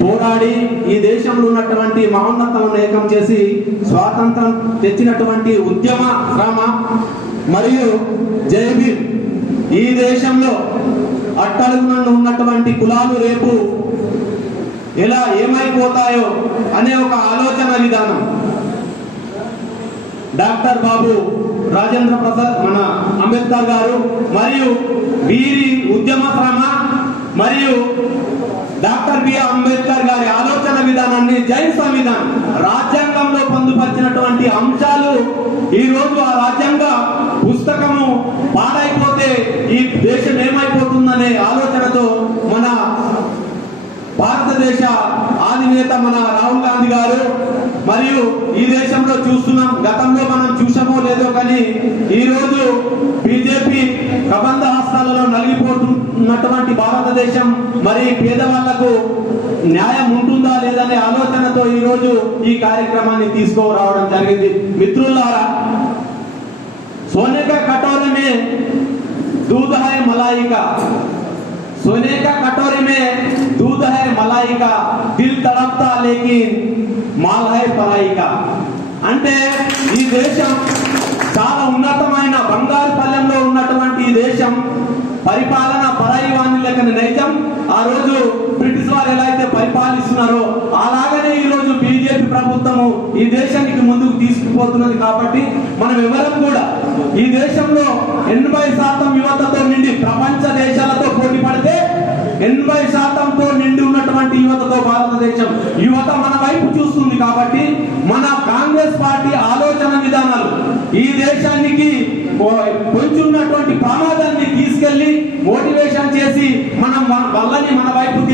పోరాడి ఈ దేశంలో ఉన్నటువంటి మహోన్నతలను ఏకం చేసి స్వాతంత్రం తెచ్చినటువంటి ఉద్యమ శ్రమ మరియు జయభీమ్ ఈ దేశంలో అట్టడుగున ఉన్నటువంటి కులాలు రేపు ఎలా ఏమైపోతాయో అనే ఒక ఆలోచన విధానం. డాక్టర్ బాబు రాజేంద్ర ప్రసాద్ మన అంబేద్కర్ గారు మరియు వీరి ఉద్యమ శ్రమ మరియు డాక్టర్ బిఆర్ అంబేద్కర్ గారి ఆలోచన విధానాన్ని జైన్ సంవిధాన్ రాజ్యాంగంలో పొందుపరిచినటువంటి అంశాలు ఈ రోజు ఆ రాజ్యాంగ పుస్తకము పాడైపోతే ఈ దేశం ఏమైపోతుందనే ఆలోచనతో మన భారతదేశ ఆధినేత మన రాహుల్ గాంధీ గారు మరియు ఈ దేశంలో చూస్తున్నాం గతంలో మనం చూసామో లేదో కానీ ఈ రోజు బీజేపీ కబంధ హస్తాలలో నలిగిపోతున్నటువంటి భారతదేశం మరి పేదవాళ్లకు న్యాయం ఉంటుందా లేదనే ఆలోచనతో ఈ రోజు ఈ కార్యక్రమాన్ని తీసుకురావడం జరిగింది మిత్రులారా सोने का कटोरे में दूध है मलाई का सोने का कटोरे में दूध है मलाई का दिल तड़पता लेकिन మాల్ హై పరాయి కా అంటే ఈ దేశం చాలా ఉన్నతమైన బంగారు పల్లెంలో ఉన్నటువంటి ఈ దేశం పరిపాలన పరాయివాణి వాణి నైజం. ఆ రోజు బ్రిటిష్ వారు ఎలా అయితే పరిపాలిస్తున్నారో అలాగనే ఈ రోజు బీజేపీ ప్రభుత్వము ఈ దేశానికి ముందుకు తీసుకుపోతున్నది కాబట్టి మనం ఎవరం కూడా ఈ దేశంలో ఎనభై శాతం యువతతో నిండి ప్రపంచ దేశాలతో పోటీ పడితే ఎనభై శాతంతో నిండి ఉన్నటువంటి యువతతో భారతదేశం యువత మన వైపు చూస్తుంది కాబట్టి మన కాంగ్రెస్ పార్టీ ఆలోచన విధానాలు ఈ దేశానికి కొంచెం ఉన్నటువంటి ప్రమాదాన్ని తీసుకెళ్ళి మోటివేషన్ చేసి మనం వల్లని మన వైపు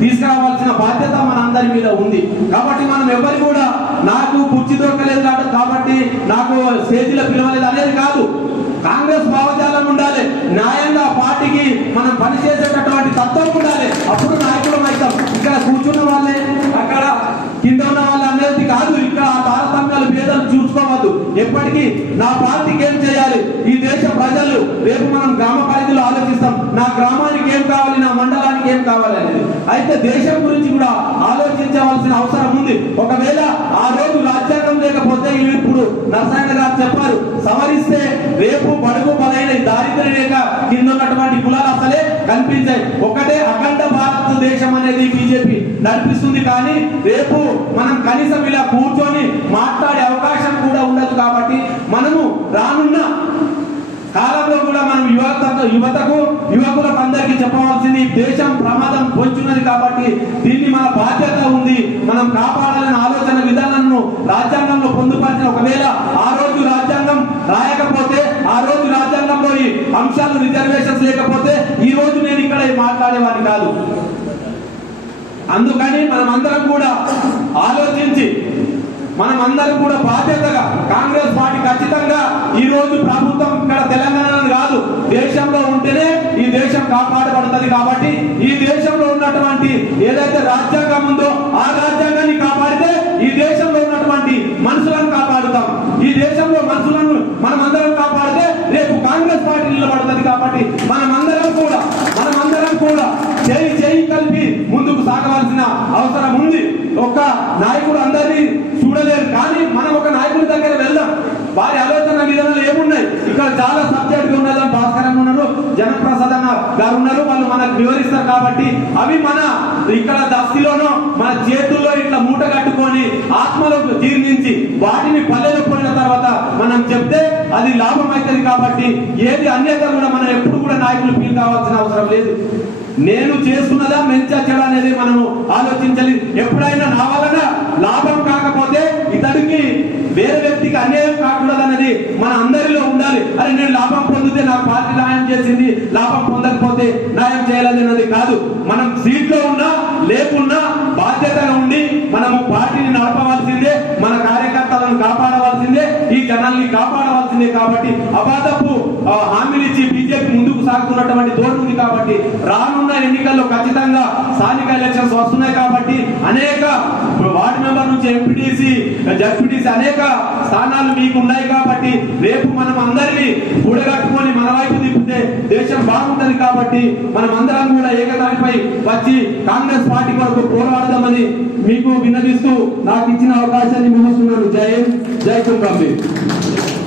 తీసుకురావాల్సిన బాధ్యత మన అందరి మీద ఉంది. కాబట్టి మనం ఎవరు కూడా నాకు కుర్చీ దొరకలేదు కాబట్టి- కాబట్టి నాకు స్టేజీలో పిలవలేదు అనేది కాదు. కాంగ్రెస్ భావజాలం ఉండాలి. న్యాయంగా పార్టీకి మనం పనిచేసేటటువంటి తత్వం ఉండాలి. అప్పుడు నాయకులం అవుతాం. ఇక్కడ కూర్చున్న వాళ్ళే అక్కడ కింద ఉన్న వాళ్ళు అనేది కాదు. ఇక్కడ ఆ తారతమ్యాలు భేదాలు చూసుకోవద్దు. ఎప్పటికీ నా పార్టీకి ఏం చేయాలి? ఈ దేశ ప్రజలు రేపు మనం గ్రామ పరిధిలో ఆలోచిస్తాం. నా గ్రామ ఏం కావాలి నా మండలానికి ఏం కావాలి అనేది అయితే దేశం గురించి కూడా ఆలోచించవలసిన అవసరం ఉంది. ఒకవేళ ఆ రోజు రాజ్యాంగం లేకపోతే ఇప్పుడు నరసాయన గారు చెప్పారు సవరిస్తే రేపు బడుగు బలైన దారిద్ర దారిద్ర్య రేఖ కింద ఉన్నటువంటి కులాలు అసలే కనిపించాయి ఒకటే అఖండ భారతదేశం అనేది బీజేపీ నడిపిస్తుంది కానీ రేపు మనం కనీసం ఇలా కూర్చొని మాట్లాడే అవకాశం కూడా ఉండదు కాబట్టి మనము రానున్న కాలంలో కూడా మనం యువత యువతకు యువకులకు అందరికీ చెప్పవలసింది దేశం ప్రమాదం పొంచున్నది కాబట్టి దీన్ని మన బాధ్యత ఉంది. మనం కాపాడాలనే ఆలోచన విధానాలను రాజ్యాంగంలో పొందుపరిచిన ఒకవేళ ఆ రోజు రాజ్యాంగం రాయకపోతే ఆ రోజు రాజ్యాంగంలో ఈ అంశాలు రిజర్వేషన్స్ లేకపోతే ఈ రోజు నేను ఇక్కడ మాట్లాడేవాడిని కాదు. అందుకని మనం అందరం కూడా ఆలోచించి మనం అందరం కూడా బాధ్యతగా కాంగ్రెస్ పార్టీ ఖచ్చితంగా ఈ రోజు ప్రభుత్వం ఇక్కడ తెలంగాణ దేశంలో ఉంటేనే ఈ దేశం కాపాడబడుతుంది కాబట్టి ఈ దేశంలో ఉన్నటువంటి ఏదైతే రాజ్యాంగం ఉందో ఆ రాజ్యాంగాన్ని కాపాడితే ఈ దేశంలో ఉన్నటువంటి మనుషులను కాపాడుతాం. ఈ దేశంలో మనుషులను మనం అందరం కాపాడితే రేపు కాంగ్రెస్ పార్టీ నిలబడుతుంది కాబట్టి మనం అందరం కూడా మనం అందరం కూడా చేయి చేయి కలిపి ముందుకు సాగవలసిన అవసరం ఉంది. ఒక నాయకుడు అందరినీ చూడలేరు కానీ మనం ఒక నాయకుడు గారు ఉన్నారు వాళ్ళు మనకు వివరిస్తారు కాబట్టి అవి మన ఇక్కడ దస్తిలోనో మన చేతుల్లో ఇట్లా మూట కట్టుకొని ఆత్మలకు జీర్ణించి వాటిని పల్లెలు పోయిన తర్వాత మనం చెప్తే అది లాభం అవుతుంది కాబట్టి ఏది అన్యత కూడా మనం ఎప్పుడు కూడా నాయకులు ఫీల్ కావాల్సిన అవసరం లేదు. నేను చేసుకున్నదా మంచిగా అనేది మనము ఆలోచించాలి ఎప్పుడైనా నా వలన లాభం కాకపోతే ఇతడికి వ్యక్తికి అన్యాయం కాకూడదు అన్నది మన అందరిలో ఉండాలి. అరే నేను లాభం పొందితే నాకు పార్టీ న్యాయం చేసింది లాభం పొందకపోతే న్యాయం చేయాలని అన్నది కాదు. మనం సీట్లో ఉన్నా లేకున్నా బాధ్యతగా ఉండి మనము పార్టీని నడపవలసిందే మన కార్యకర్తలను కాపాడవలసిందే ఈ జనాల్ని కాపాడవలసిందే కాబట్టి అబాధపు హామీలు ఇచ్చి బీజేపీ ముందుకు సాగుతున్నటువంటి ధోరణి ఉంది కాబట్టి రానున్న ఎన్నికల్లో ఖచ్చితంగా స్థానిక ఎలక్షన్స్ వస్తున్నాయి కాబట్టి అనేక వార్డు మెంబర్ నుంచి ఎంపీటీసీ జస్టిస్ అనేక స్థానాలు మీకు ఉన్నాయి కాబట్టి రేపు మనం అందరినీ కూడగట్టుకొని మన వైపు తిప్పితే దేశం బాగుంటది కాబట్టి మనం అందరం కూడా ఏకదానిపై వచ్చి కాంగ్రెస్ పార్టీ కొరకు పోరాడదామని మీకు విన్నవిస్తూ నాకు ఇచ్చిన అవకాశాన్ని ముగిస్తున్నాను జై జై కుంభీ